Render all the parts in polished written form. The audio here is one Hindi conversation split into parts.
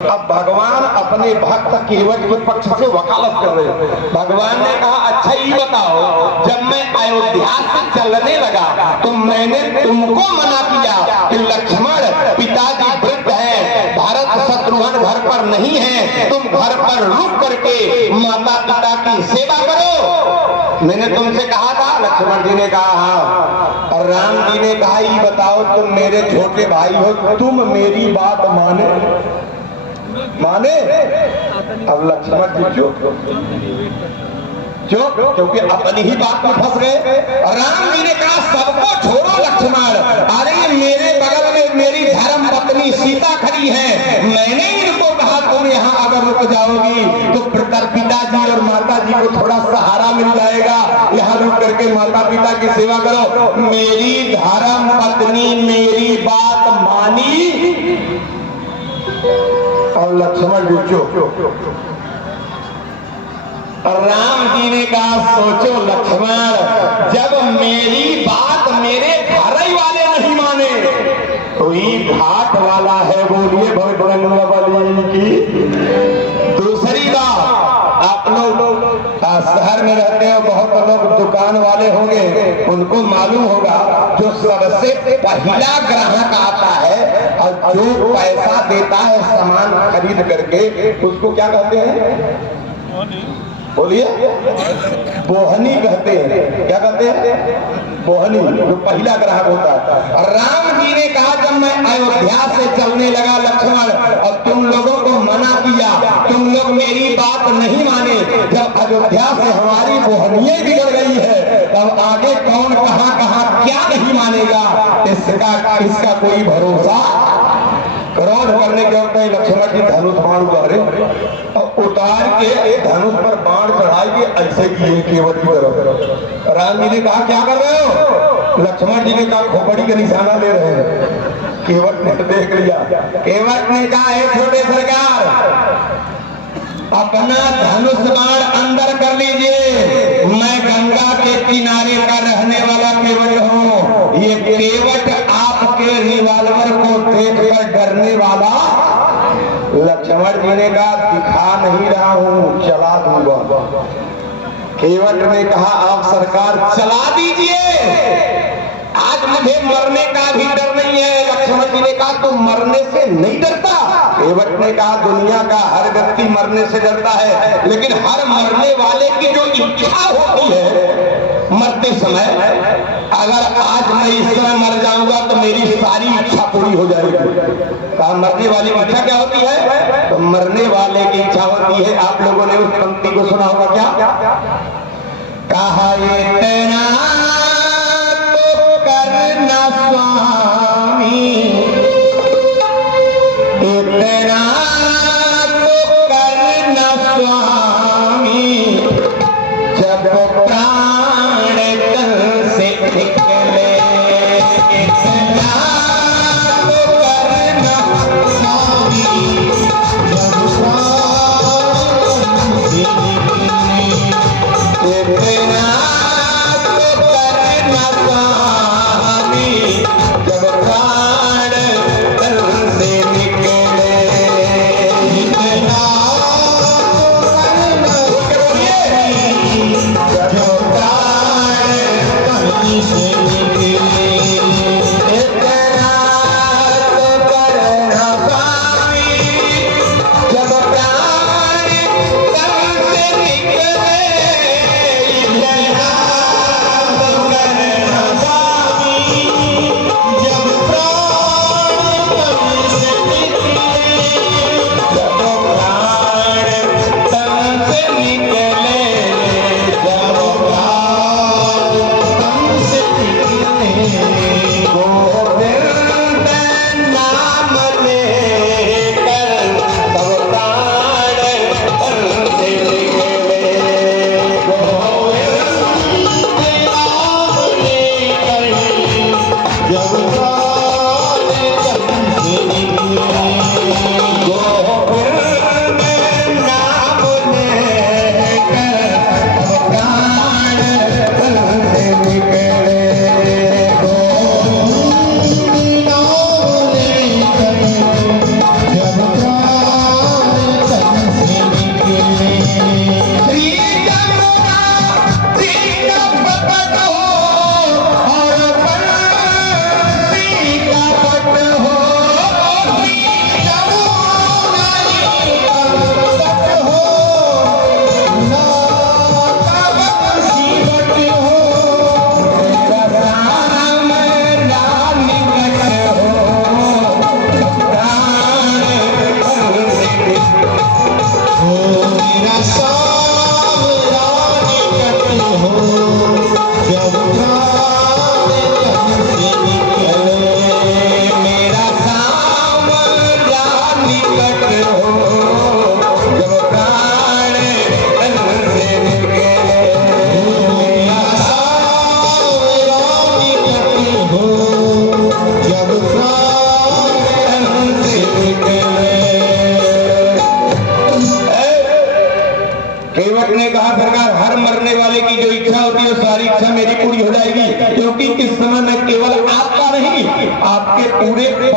अब भगवान अपने भक्त केवट के पक्ष से वकालत कर रहे हैं। भगवान ने कहा अच्छा ये बताओ, जब मैं अयोध्या से चलने लगा तो मैंने तुमको मना किया कि लक्ष्मण पिताजी वृद्ध है, भरत शत्रुघ्न घर पर नहीं है, तुम घर पर रुक करके माता पिता की सेवा करो, मैंने तुमसे कहा था। लक्ष्मण जी ने कहा हाँ। और राम जी ने कहा ये बताओ, तुम मेरे छोटे भाई हो, तुम मेरी बात माने? अब लक्ष्मण जी चुप, क्योंकि अपनी ही बात में फंस गए। राम जी ने कहा सबको छोड़ो लक्ष्मण, अरे मेरे बगल में मेरी धर्म पत्नी सीता खड़ी है, मैंने इनको कहा तुम यहाँ अगर रुक जाओगी तो पिताजी और माता जी को थोड़ा सहारा मिल जाएगा, यहाँ रुक करके माता पिता की सेवा करो। मेरी धर्म पत्नी मेरी बात मानी और लक्ष्मण जी चुप। राम जी ने कहा सोचो लक्ष्मण, जब मेरी बात मेरे घर ही वाले नहीं माने तो ये घाट वाला है, बोलिए भगवान की। दूसरी बात, आप लोग शहर में रहते हो, बहुत लोग दुकान वाले होंगे, उनको मालूम होगा जो सबसे पहला ग्राहक आता है और जो पैसा देता है सामान खरीद करके, उसको क्या कहते हैं? बोलिए, बोहनी कहते हैं। क्या कहते हैं? बोहनी, जो पहला ग्राहक होता है। और राम जी ने कहा जब मैं अयोध्या से चलने लगा लक्ष्मण और तुम लोगों को मना किया, तुम लोग मेरी बात नहीं माने, जब अयोध्या से हमारी बोहनियां बिगड़ गई है, तब आगे कौन कहां क्या नहीं मानेगा, इसका कोई भरोसा। क्रोध करने के वक्त लक्ष्मण जी धनुष बाण उतारे और उतार के धनुष पर बाण चढ़ाई के ऐसे किए केवट की तरफ। राम जी ने कहा क्या कर रहे हो? लक्ष्मण जी ने कहा खोपड़ी का निशाना ले रहे हैं। केवट ने देख लिया। केवट ने कहा हे छोटे सरकार, अपना धनुष बाण अंदर कर लीजिए, मैं गंगा के किनारे का रहने वाला केवट हूँ, ये केवट आपके रिवॉल्वर को देखकर डरने वाला। लक्ष्मण जी ने कहा दिखा नहीं रहा हूँ, चला दूंगा। केवट ने कहा आप सरकार चला दीजिए, आज मुझे मरने का भी डर नहीं है। लक्ष्मण जी ने कहा तो मरने से नहीं डरता? केवट ने कहा दुनिया का हर व्यक्ति मरने से डरता है, लेकिन हर मरने वाले की जो इच्छा होती है मरते समय, अगर आज मैं इस समय मर जाऊंगा तो मेरी सारी इच्छा पूरी हो जाएगी। कहा मरने वाले की इच्छा क्या होती है? तो मरने वाले की इच्छा होती है, आप लोगों ने उस पंक्ति को सुना होगा क्या? कहा इतना तो करना स्वामी, इतना तो करना स्वामी, जब प्राण तन से निकले, इतना तो करना स्वामी, जब प्राण से निकले, इतना तो करना स्वामी, जब प्राण तन से निकले।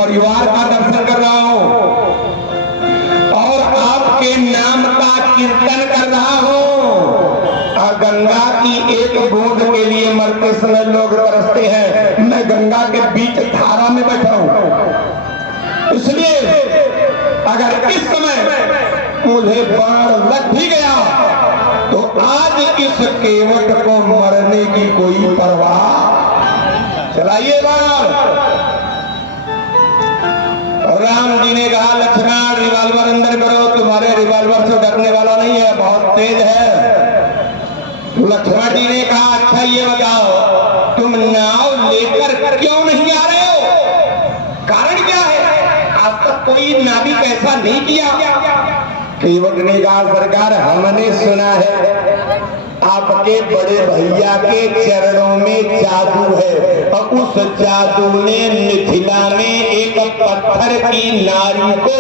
परिवार का दर्शन कर रहा हूं और आपके नाम का कीर्तन कर रहा हूं। गंगा की एक बूंद के लिए मरते समय लोग तरसते हैं, मैं गंगा के बीच धारा में बैठा हूं। इसलिए अगर इस समय मुझे बाण लग भी गया तो आज इस केवट को मरने की कोई परवाह। चलाइए बाण। राम जी ने कहा लक्ष्मण रिवॉल्वर अंदर करो, तुम्हारे रिवॉल्वर से डरने वाला नहीं है, बहुत तेज है। लक्ष्मण जी ने कहा अच्छा ये बताओ तुम नाव लेकर क्यों नहीं आ रहे हो, कारण क्या है? आज तक कोई नाविक ऐसा नहीं किया। केवट ने कहा सरकार हमने सुना है आपके बड़े भैया के चरणों में जादू है और उस जादू ने मिथिला में एक पत्थर की नारी को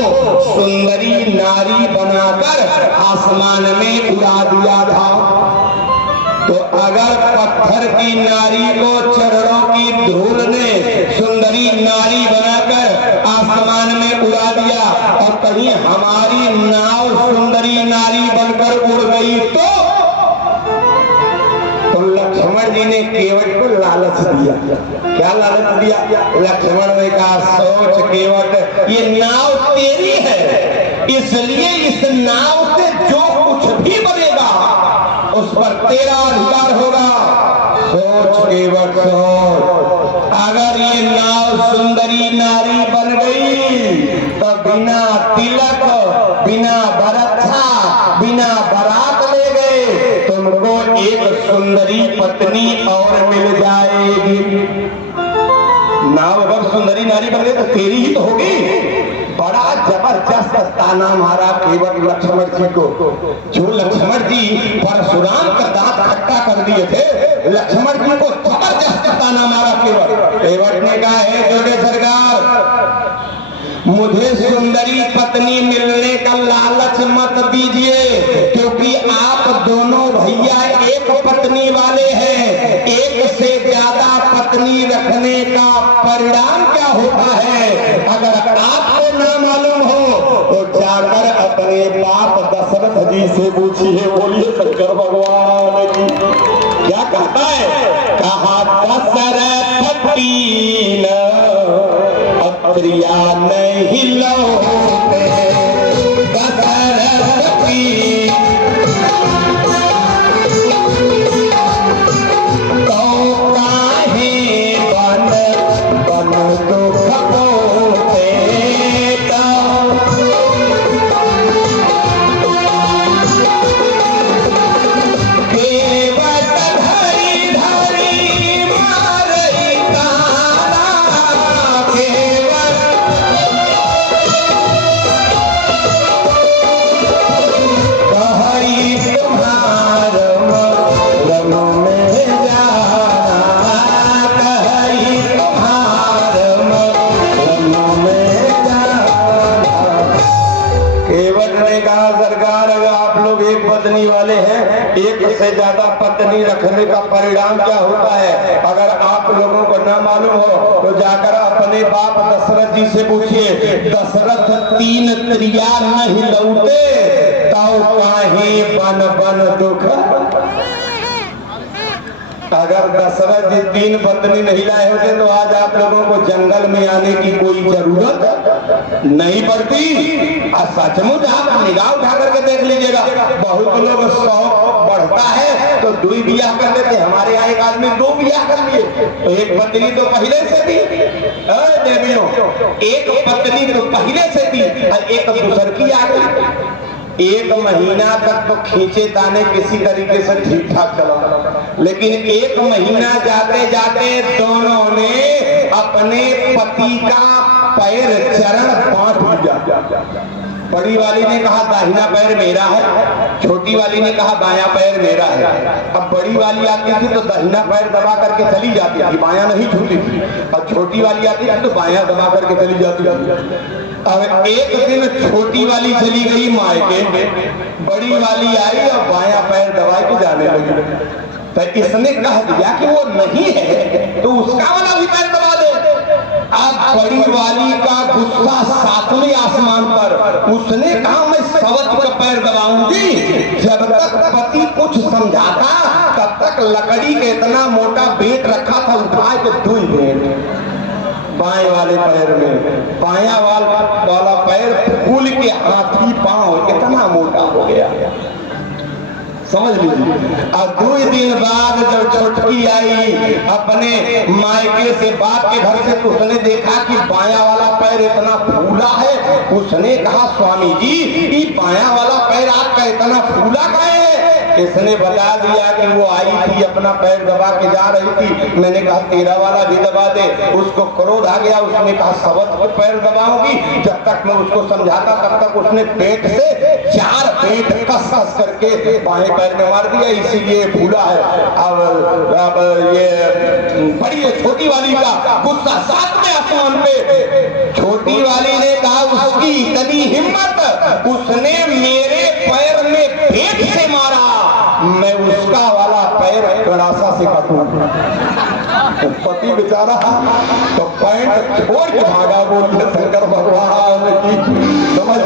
सुंदरी नारी बनाकर आसमान में उड़ा दिया था। तो अगर पत्थर की नारी को चरणों की धूल ने सुंदरी नारी बनाकर आसमान में उड़ा दिया और कहीं हमारी नाव सुंदरी नारी बनकर उड़ गई तो लक्ष्मण जी ने केवट को लालच दिया। क्या लालच दिया? लक्ष्मण ने कहा सोच केवट ये नाव तेरी है, इसलिए इस नाव से जो कुछ भी बनेगा उस पर तेरा अधिकार होगा। सोच केवट सोच, अगर ये नाव सुंदरी नारी बन गई तो बिना तिलक बिना बरच्छा बिना बारात ले गए तुमको एक सुंदरी पत्नी और मिल जाएगी। नाव अगर सुंदरी नारी बन गई तो तेरी ही तो होगी। बड़ा जबरदस्त ताना मारा केवट लक्ष्मण जी को। जो लक्ष्मण जी परशुराम का दांत खट्टा कर दिए थे, लक्ष्मण जी को जबरदस्त ताना मारा केवट। केवट ने कहा है जोड़े सरकार मुझे सुंदरी पत्नी मिलने का लालच मत दीजिए, क्योंकि आप दोनों भैया एक पत्नी वाले हैं। एक से ज्यादा पत्नी रखने का परिणाम क्या होता है अगर आपको ना मालूम हो तो जाकर अपने बाप दशरथ जी से पूछिए। बोलिए शंकर भगवान की। क्या कहता है? कहा दशरथ तीन अत्रिया नहीं लौटे, दशरथ तीन तो काहे बन बन दुख पोते केवट धरी धरी मारई तारा, केवट कही तुम्हार रम में जाना, कही तुम्हार रम में जाना। केवट ने कहा सरकार अगर आप लोग एक पत्नी वाले हैं, एक से ज्यादा पत्नी रखने का परिणाम क्या होता है अगर आप लोगों को न मालूम हो तो जाकर अपने बाप दशरथ जी से पूछिए। दशरथ तीन त्रिया नहीं लौटे ताऊ काहे बन बन दुख। अगर दशरथ जी तीन पत्नी नहीं लाए होते तो आज आप लोगों को जंगल में आने की कोई जरूरत नहीं पड़ती। और सचमुच आप निगाह उठा करके देख लीजिएगा, बहुत लोग शौक बढ़ता है तो दो ब्याह कर लेते। हमारे यहाँ एक आदमी दो ब्याह कर लिए, तो एक पत्नी तो पहले से थी, देवियों एक पत्नी तो पहले से थी और एक दूसर की आ गई। एक महीना तक तो खींचे ताने किसी तरीके से ठीक ठाक चला, लेकिन एक महीना जाते जाते दोनों ने अपने पति का पैर चरण बांट दिया। बड़ी वाली ने कहा दाहिना पैर मेरा है, छोटी वाली ने कहा बायां पैर मेरा है। अब बड़ी वाली आती थी तो दाहिना पैर दबा करके चली जाती थी, बायां नहीं छूती थी, और छोटी वाली आती थी तो बायां दबा करके चली जाती थी। अब एक दिन छोटी वाली चली गई मायके, बड़ी वाली आई और बायां पैर दबा के जाने लगी। तो इसने कह दिया कि वो नहीं है तो उसका वाला भी पैर दबा दे। अब बड़ी वाली का गुस्सा सातवें आसमान पर। उसने कहा मैं सवत का पैर दबाऊंगी। जब तक पति कुछ समझाता तब तक लकड़ी के इतना मोटा बेट रखा था, उठा के दुई बेट बाएं वाले पैर में, बाया वाला पैर फूल के हाथी पांव इतना मोटा हो गया, समझ लीजिए। और 2 दिन बाद जब छोटकी आई अपने मायके से, बाप के घर से, तो उसने देखा कि बाया वाला पैर इतना फूला है। उसने कहा स्वामी जी ये बाया वाला पैर आपका इतना फूला काहे है? इसने बता दिया कि वो आई थी अपना पैर दबा के जा रही थी। मैंने कहा तेरा वाला भी दबा दे। उसको क्रोध आ गया, उसने कहा सबत को पैर दबाऊंगी। जब तक मैं उसको समझाता तब तक उसने पेट से 4 पेट कस कस करके बाएं पैर में मार दिया, इसीलिए फूला है। अब ये बड़ी छोटी वाली का गुस्सा 7वें आसमान पे। छोटी वाली ने कहा उसकी इतनी हिम्मत, उसने मेरे पैर में पेट से मारा, मैं उसका वाला पैर गड़ासा से काटूंगा। पति बेचारा तो पैंट छोड़ के भागा, बोल शंकर भगवान की, समझ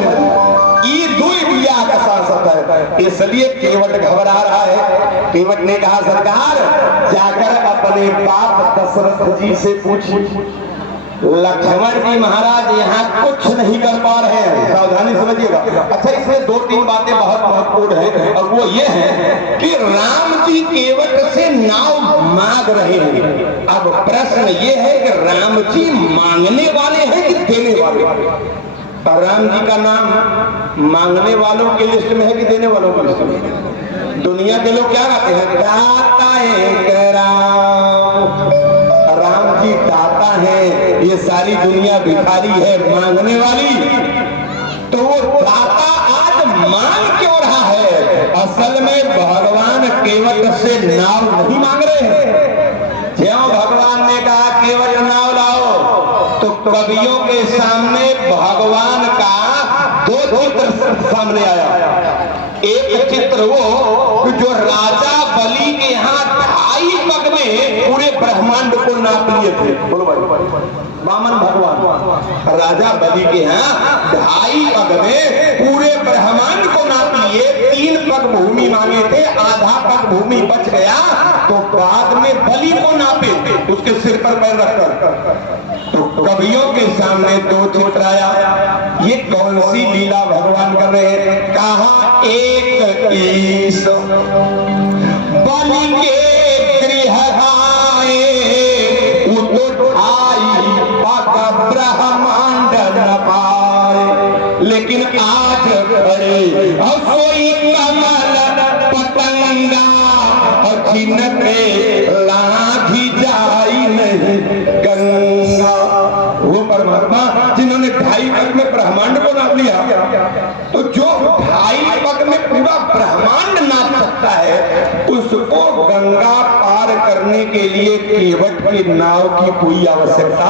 ये दुई दिया का सांसद है। इसलिए केवट घबरा रहा है। केवट ने कहा सरकार जाकर अपने बाप दशरथ जी से पूछिए। लक्ष्मण जी महाराज यहाँ कुछ नहीं कर पा रहे हैं, सावधानी समझिएगा। अच्छा इसमें 2-3 बातें बहुत महत्वपूर्ण है, और वो ये है कि राम जी केवट से नाव मांग रहे हैं। अब प्रश्न ये है कि राम जी मांगने वाले हैं कि देने वाले? राम जी का नाम मांगने वालों की लिस्ट में है कि देने वालों की लिस्ट में? दुनिया के लोग क्या कहते हैं? दाता है राम जी दाता है, ये सारी दुनिया भिखारी है मांगने वाली। तो वो दाता आज मांग क्यों रहा है? असल में भगवान केवट से नाव नहीं मांग रहे हैं। ज्यों भगवान ने कहा केवट नाव लाओ, तो कवियों के सामने भगवान का 2 चित्र सामने आया। एक चित्र वो जो राजा बलि के यहाँ 2.5 पग में पूरे ब्रह्मांड को नाप लिए थे। बोलो भाई, वामन भगवान राजा बलि के यहाँ 2.5 पग में पूरे ब्रह्मांड को नाप लिए। 3 पग भूमि मांगे थे, आधा पग भूमि बच गया, तो बाद में बलि को नापे उसके सिर पर पैर रखकर। तो कवियों के सामने 2 चित्र आया। ये कौन सी लीला भगवान कर रहे हैं? कहा एक ईश बलि के गृह आए, उठाई पग ब्रह्मांड न पाए। लेकिन आज खड़े सोई कमल पतंगा, छिनते लाठी जाई नहीं गंगा। वो परमात्मा जिन्होंने 2.5 पग में ब्रह्मांड को नाप लिया, तो जो 2.5 पग में पूरा ब्रह्मांड नाप सकता है, उसको गंगा पार करने के लिए केवट की नाव की कोई आवश्यकता?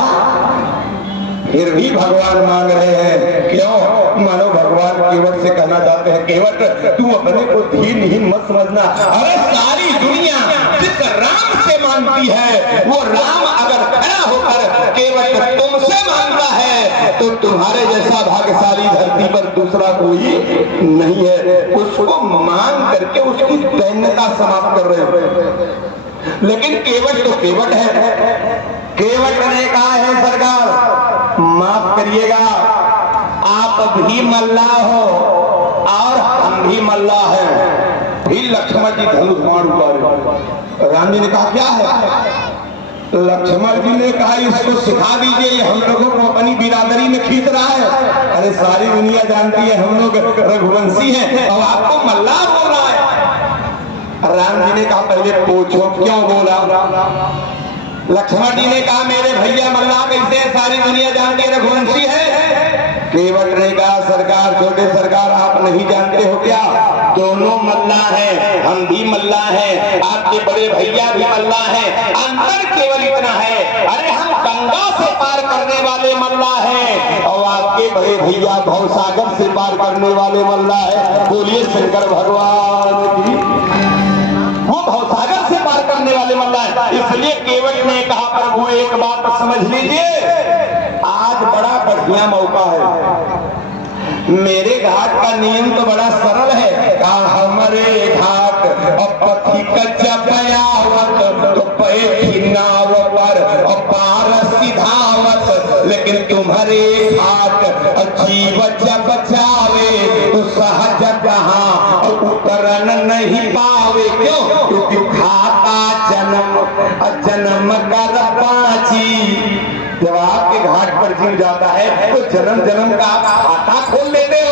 फिर भी भगवान मांग रहे हैं। क्यों? मानो भगवान केवट से कहना चाहते हैं केवट तू अपने को धीन मत समझना। अरे सारी दुनिया जिस राम से मांगती है, वो राम अगर खड़ा होकर केवट तुमसे मांगता है, तो तुम्हारे जैसा भाग्यशाली धरती पर दूसरा कोई नहीं है। उसको मांग करके उसकी दैन्यता समाप्त कर रहे हो। लेकिन केवट तो केवट है। केवट ने कहा है सरकार माफ करिएगा, आप भी मल्लाह हो और हम भी मल्लाह हैं। फिर लक्ष्मण जी धनुष बाण उतारे। राम जी ने कहा क्या है? लक्ष्मण जी ने कहा इसको सिखा दीजिए, ये हम लोगों को अपनी बिरादरी में खींच रहा है। अरे सारी दुनिया जानती है हम लोग रघुवंशी हैं और आपको मल्लाह बोल रहा है। राम जी ने कहा पहले पूछो क्यों बोला? लक्ष्मण जी ने कहा मेरे भैया मल्लाह कैसे? सारी दुनिया जानती है रघुवंशी है। केवट ने कहा सरकार, छोटे सरकार आप नहीं जानते हो क्या? दोनों मल्लाह हैं, हम भी मल्लाह हैं, आपके बड़े भैया भी मल्लाह हैं। अंतर केवल इतना है, अरे हम गंगा से पार करने वाले मल्लाह हैं और आपके बड़े भैया भवसागर से पार करने वाले मल्लाह हैं। बोलिए शंकर भगवान की। वो भवसागर से पार करने वाले मत लाए। इसलिए केवट ने कहा प्रभु एक बात समझ लीजिए, आज बड़ा बढ़िया मौका है। मेरे घाट का नियम तो बड़ा सरल है, कहा हमारे घाट अपथी कच्चा पयावत तो पे नाव पर अपार सिधावत, लेकिन तुम्हारे घाट जीव जब बचावे तो सहज कहाँ उतरन नहीं पावे। क्यों? क्योंकि खाता जन्म कर पाची। जब आपके घाट पर जीव जाता है तो जन्म जन्म का खाता खोल लेते हो।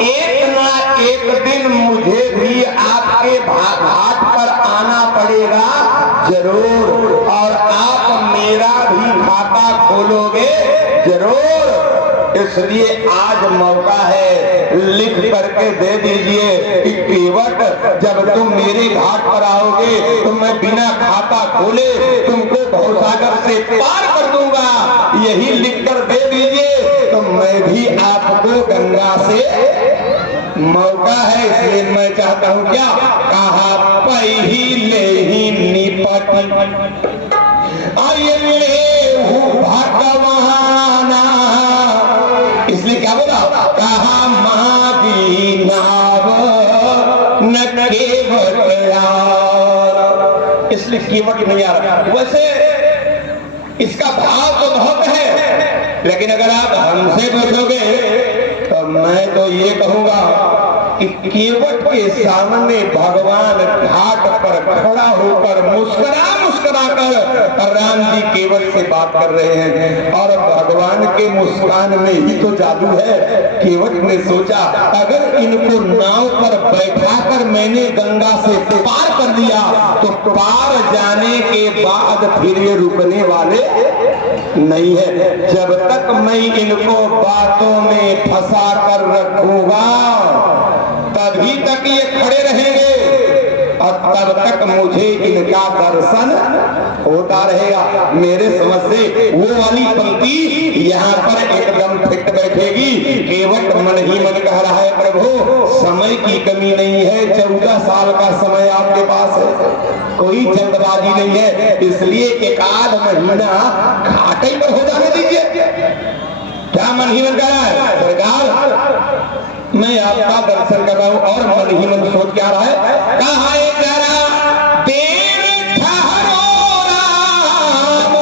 एक ना एक दिन मुझे भी आपके घाट पर आना पड़ेगा जरूर, और आप मेरा भी खाता खोलोगे जरूर। इसलिए आज मौका है, लिख करके दे दीजिए कि केवट जब तुम मेरे घाट पर आओगे तो मैं बिना खाता खोले तुमको भवसागर से पार कर दूंगा। यही लिख कर दे दीजिए तो मैं भी आपको गंगा से, मौका है इसलिए मैं चाहता हूं क्या, कहा पहिले ही निपट भगवाना। इसलिए क्या बोला, कहा मावी नाव न केवट यार। इसलिए केवट नहीं आ रहा। वैसे इसका भाव तो बहुत है, लेकिन अगर आप हमसे पूछोगे तो मैं तो ये कहूंगा कि केवट के सामने भगवान घाट पर खड़ा होकर मुस्कुरा कर राम जी केवट से बात कर रहे हैं, और भगवान के मुस्कान में ही तो जादू है। केवट ने सोचा अगर इनको नाव पर बैठाकर मैंने गंगा से पार कर दिया तो पार जाने के बाद फिर ये रुकने वाले नहीं है। जब तक मैं इनको बातों में फंसा कर रखूंगा तभी तक ये खड़े रहेंगे, और तब तक मुझे इनका दर्शन होता रहेगा। मेरे समझ से वो वाली पंक्ति यहाँ पर एकदम फिट बैठेगी। केवट मन ही मन कह रहा है प्रभु समय की कमी नहीं है, 14 साल का समय आपके पास है, कोई जल्दबाजी नहीं है, इसलिए एक आध महीना घाटे पर हो जाने दीजिए। क्या मन ही मन कह रहा है, सरकार मैं आपका दर्शन कर रहा हूं, और मन ही मन सोच क्या रहा है, कहा जरा देर ठहरो राम,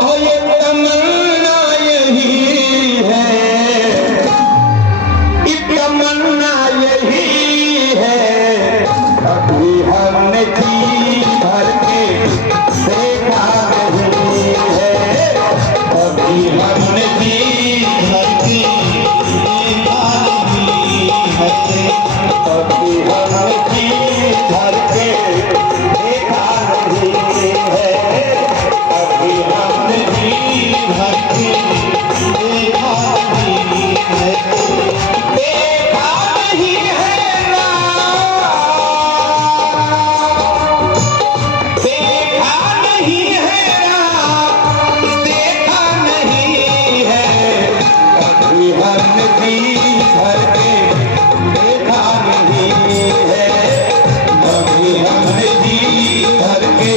और ये तमन्ना यही है, तमन्ना यही है, अभी हमने जी भर के देखा नहीं है, अभी हमने जी भर के अभी हमने जी भर के देखा नहीं है, अभी हमने जी भर के देखा नहीं है, देखा नहीं है राम, देखा नहीं है राम, देखा नहीं है, अभी हमने जी भर के देखा नहीं है, अभी हमने जी भर के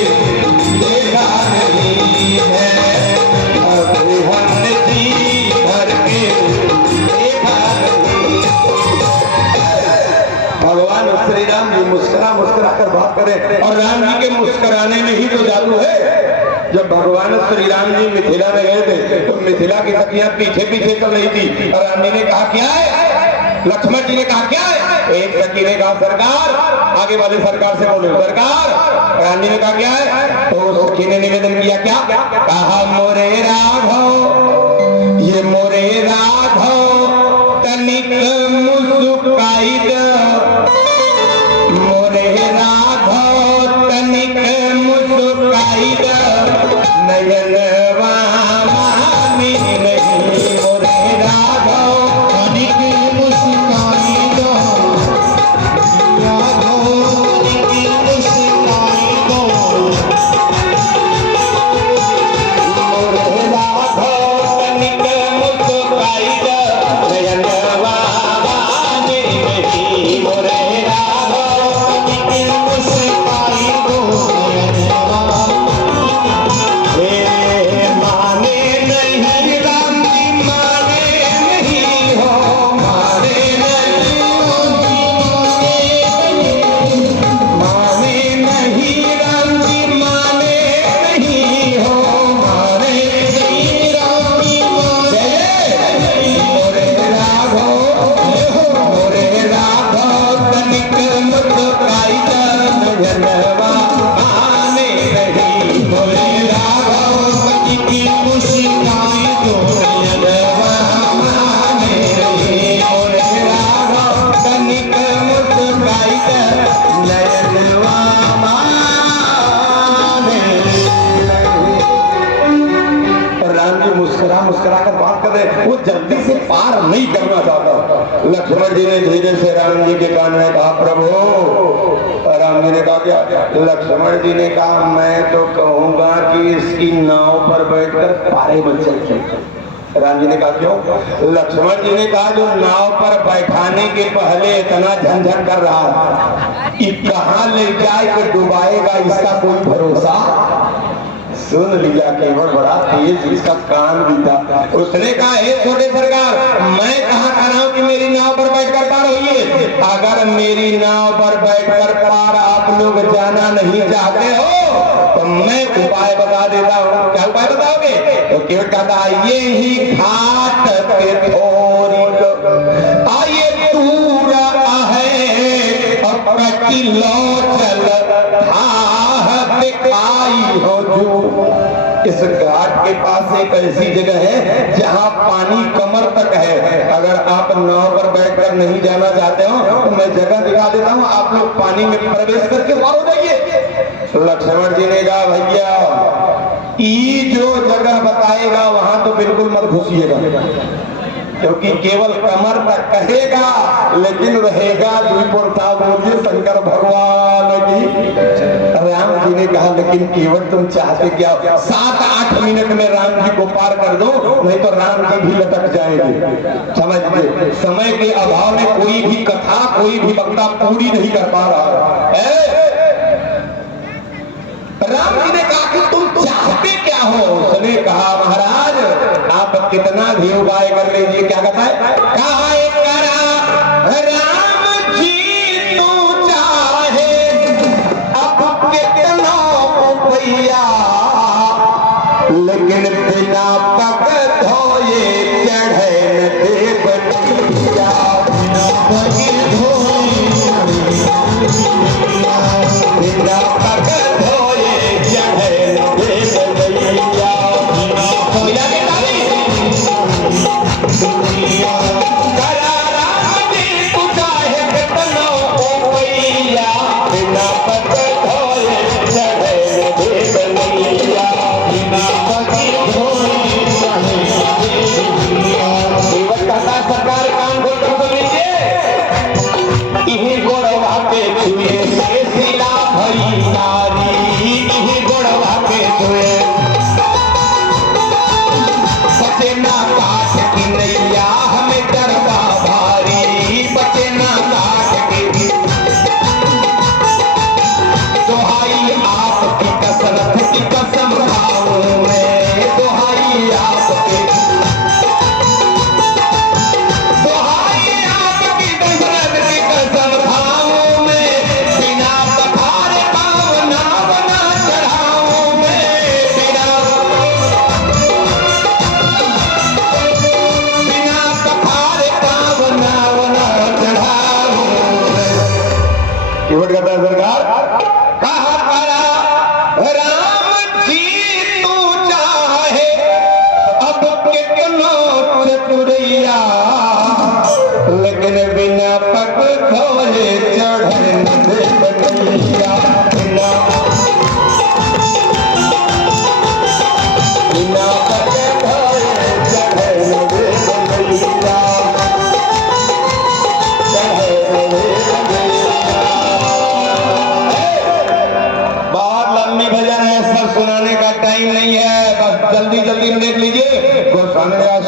देखा नहीं है, अभी हमने जी भर के देखा नहीं। भगवान श्री राम जी मुस्कुरा कर बात करें, और राम जी के मुस्कुराने में ही तो जादू है। जब भगवान श्री राम जी मिथिला में गए थे तो मिथिला की सखियां पीछे पीछे चल रही थी, और राम जी ने कहा क्या है, लक्ष्मण जी ने कहा क्या है, एक सखी ने कहा सरकार, आगे वाले सरकार से बोले सरकार, रानी ने कहा क्या है, तो सखी ने निवेदन किया क्या, कहा मोरे राघव, ये मोरे राघव तनिक मुस्काई दो, मोरे राघव तनिक मुस्काई दो, नयन वामानी नहीं, मोरे राघव तनिक मुस्काई दो, राघव तनिक मुस्काई दो, मोरे राघव तनिक मुस्काई जल्दी से पार नहीं करना चाहता। लक्ष्मण जी ने धीरे से राम जी के कान में कहा, प्रभु। राम जी ने कहा, क्या? लक्ष्मण जी ने कहा, मैं तो कहूंगा कि इसकी नाव पर बैठकर पारे बन चलते। राम जी ने कहा, क्यों? लक्ष्मण जी ने कहा, जो नाव पर बैठाने के पहले इतना झंझट कर रहा है, कि कहां ले जाए कि डुबाएगा, इसका कोई भरोसा। सुन लिया केवट बड़ा तेज, इसका कान भी था। उसने कहा, हे छोटे सरकार, मैं कहाँ कह रहा हूँ कि मेरी नाव पर बैठकर पार होइए। अगर मेरी नाव पर बैठकर पार आप लोग जाना नहीं चाहते हो तो मैं उपाय बता देता हूँ। क्या उपाय बताओगे? तो केवट कहता, ये ही घाट पे थोड़ी आइए दूर है लो चल दिखाई हो जो। इस घाट के पास एक ऐसी जगह है जहाँ पानी कमर तक है। अगर आप नाव पर बैठकर नहीं जाना चाहते हो तो मैं जगह दिखा देता हूँ, आप लोग पानी में प्रवेश करके पार हो जाइए। लक्ष्मण जी ने कहा, भैया ये जो जगह बताएगा वहां तो बिल्कुल मत घुसिएगा, क्योंकि केवल कमर तक कहेगा लेकिन रहेगा द्विपुरता। बोलिए शंकर भगवान की। राम जी ने कहा, लेकिन केवल तुम चाहते क्या? 7-8 मिनट में राम जी को पार कर दो, नहीं तो राम जी भी लटक जाएंगे। समझ लीजिए, समय के अभाव में कोई भी कथा, कोई भी वक्ता पूरी नहीं कर पा रहा है। राम जी ने कहा कि तुम चाहते क्या हो? उसने कहा, महाराज आप कितना भी उपाय कर लीजिए। क्या कहता है? कहा राम जी तू चाहे अब कितना रुपया, लेकिन बिना पग धोए चढ़े न देव बटिया। बिना पग धोए बिना पग धोए चढ़े न देव बटिया।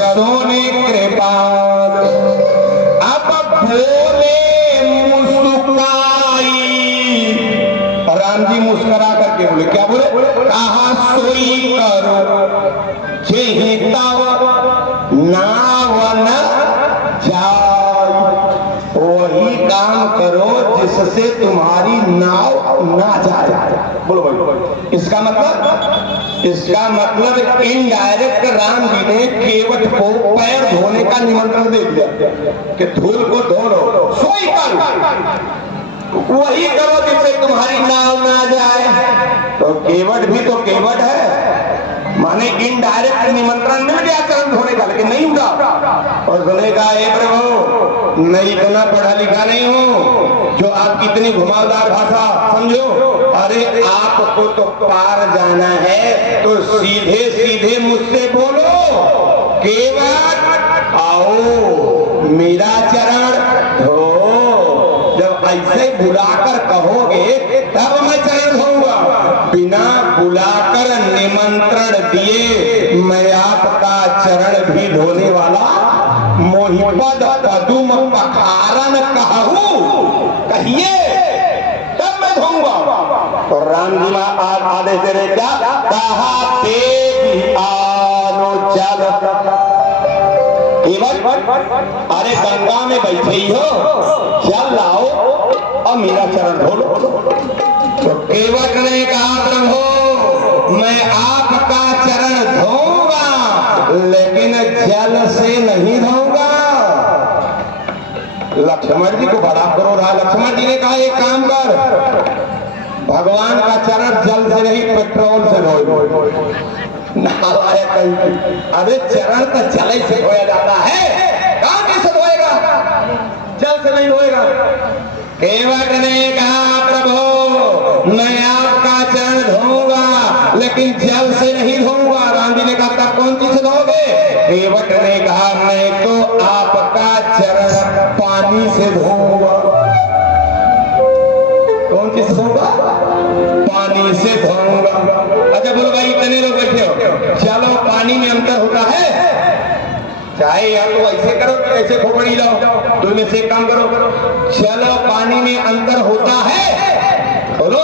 सोने कृपा अब बोले मुस्कुराई। राम जी मुस्कुरा करके बोले, क्या बोले? कहा सोई करो जेहिता नाव न जाए। वही काम करो जिससे तुम्हारी नाव ना जाए। बोलो बोलो। इसका मतलब इनडायरेक्ट राम जी ने केवट को पैर धोने का निमंत्रण दे दिया कि धूल को धो लो, सोई करो, वही करो जिससे तुम्हारी नाव ना जाए। तो केवट भी तो केवट है, माने इनडायरेक्ट निमंत्रण मिल गया चरण धोने का, लेकिन नहीं हुआ। और बोले कहा, हे प्रभु मैं इतना पढ़ा लिखा नहीं हूँ जो आप इतनी घुमावदार भाषा समझो। अरे आपको तो पार जाना है तो सीधे सीधे मुझसे बोलो, केवट आओ मेरा चरण धो। जब ऐसे बुलाकर कहोगे तब मैं चरण धोऊंगा। बिना बुलाकर निमंत्रण दिए मैं आपका चरण भी धोने वाला मोहिपद पदुम पखारन कहूं कहिए तब मैं धोऊंगा। तो राम जी महाराज आदेश दे रहे क्या कहा देव आनो जल। अरे गंगा में बैठे ही हो, जल लाओ और मेरा चरण धो लो। तो केवट ने कहा प्रभु मैं आपका चरण धोऊंगा लेकिन जल से नहीं धोऊंगा। लक्ष्मण जी को बड़ा करो रहा। लक्ष्मण जी ने कहा एक काम कर, भगवान का चरण जल से नहीं पेट्रोल से धो। अरे चरण तो जल से धोया जाता है, कहां कैसे धोएगा, जल से नहीं धोएगा। केवट ने कहा प्रभु मैं आपका चरण धोऊंगा लेकिन जल से नहीं धोऊंगा। राम जी ने कहा तब कौन चीज से धोगे। केवट ने कहा मैं तो आपका चरण पानी से धोऊंगा। कौन चीज से धोऊंगा, पानी से धोऊंगा। अच्छा बोलो भाई इतने लोग बैठे हो, चलो पानी में अंतर होता है, चाहे या तो ऐसे करो कि ऐसे खोपड़ी लाओ, तो में से काम करो। चलो पानी में अंतर होता है, बोलो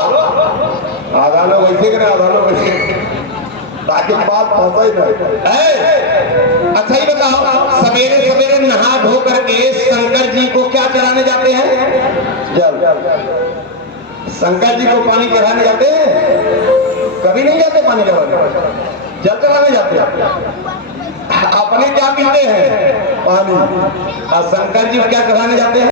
आधा लोग ऐसे करे आधा लोग ऐसे, ताकि बात पहुंचा ही नहीं। अच्छा ही बताओ सवेरे सवेरे नहा धो करके शंकर जी को क्या चढ़ाने जाते हैं, जल। शंकर जी को पानी चढ़ाने जाते हैं, कभी नहीं जाते पानी चढ़ाने, जल चढ़ाने जाते हैं। अपने क्या पीते हैं, पानी। और शंकर जी क्या चढ़ाने जाते हैं।